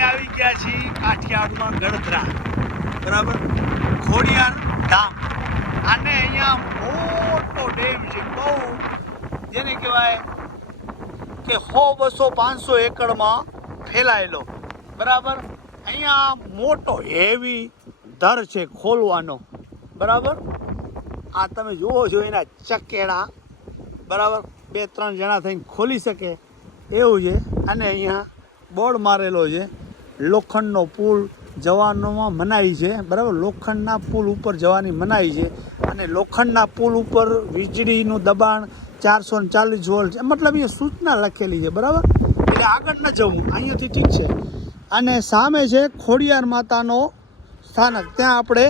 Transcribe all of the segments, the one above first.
અમે આવી ગયા છીએ કાઠિયાવાડમાં ગળધરા, બરાબર, ખોડિયાર ધામ. અને અહીંયા મોટો ડેમ છે, બહુ, જેને કહેવાય કે 100, 200, 500 એકડમાં ફેલાયેલો, બરાબર. અહીંયા મોટો હેવી દર છે ખોલવાનો, બરાબર. આ તમે જુઓ છો એના ચકેડા, બરાબર, 2-3 જણા થઈને ખોલી શકે એવું છે. અને અહીંયા બોર્ડ મારેલો છે, લોખંડનો પુલ જવાનોમાં મનાઈ છે, બરાબર. લોખંડના પુલ ઉપર જવાની મનાઈ છે. અને લોખંડના પુલ ઉપર વીજળીનું દબાણ 440 વોલ્ટ, મતલબ એ સૂચના લખેલી છે, બરાબર. એટલે આગળ ન જવું, અહીંયાથી ઠીક છે. અને સામે છે ખોડિયાર માતાનો સ્થાનક, ત્યાં આપણે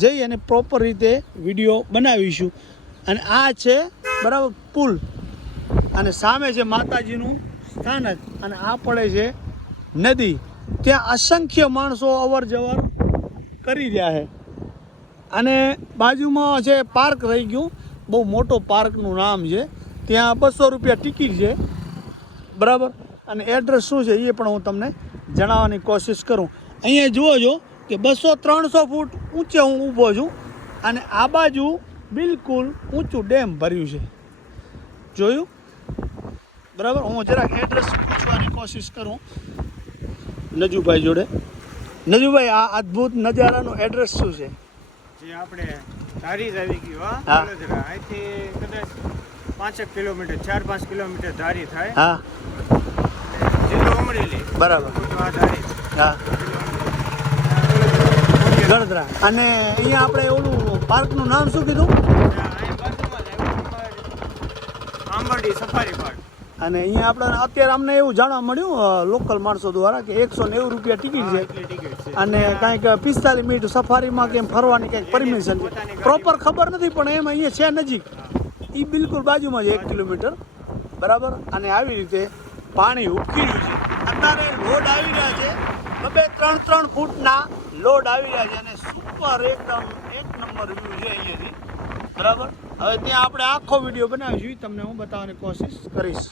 જઈ અને પ્રોપર રીતે વિડીયો બનાવીશું. અને આ છે, બરાબર, પુલ. અને સામે છે માતાજીનું સ્થાનક. અને આ પડે છે નદી. ત્યાં અસંખ્ય માણસો અવર જવર કરી રહ્યા છે. અને બાજુમાં છે પાર્ક રહી ગયું, બહુ મોટો પાર્કનું નામ છે. ત્યાં 200 રૂપિયા ટિકિટ છે, બરાબર. અને એડ્રેસ શું છે એ પણ હું તમને જણાવવાની કોશિશ કરું. અહીંયા જુઓ છો કે 200-300 ફૂટ ઊંચે હું ઊભો છું. અને આ બાજુ બિલકુલ ઊંચું ડેમ ભર્યું છે, જોયું, બરાબર. હું જરાક એડ્રેસ પૂછવાની કોશિશ કરું નજુભાઈ જોડે. નજુભાઈ, આ અદ્ભુત નજારાનું એડ્રેસ શું છે? જે આપણે ધારી આવી ગયું, હા, વડોદરા અહીંથી કદાચ 5 કિલોમીટર, 4-5 કિલોમીટર ધારી થાય. હા, જિલ્લો અમરેલી, બરાબર. આ ધારી, હા, ગળધરા. અને અહીંયા આપણે ઓલું પાર્કનું નામ શું કીધું? અહીં બાજુમાં જ આવ્યું આંબરડી સફારી પાર્ક. અને અહીંયા આપણે અત્યારે અમને એવું જાણવા મળ્યું લોકલ માણસો દ્વારા કે 190 રૂપિયા ટિકિટ છે. એટલી ટિકિટ છે. અને કાંઈક 45 મિનિટ સફારીમાં કેમ ફરવાની કંઈક પરમિશન છે, પ્રોપર ખબર નથી, પણ એમ અહીંયા છે નજીક. એ બિલકુલ બાજુમાં છે 1 કિલોમીટર, બરાબર. અને આવી રીતે પાણી ઉબકી રહ્યું છે. અત્યારે લોડ આવી રહ્યા છે, 2-3 ફૂટના લોડ આવી રહ્યા છે. અને સુપર એકદમ 1 નંબર વ્યૂ છે અહીંયાથી, બરાબર. હવે ત્યાં આપણે આખો વિડીયો બનાવીશું, તમને હું બતાવવાની કોશિશ કરીશ.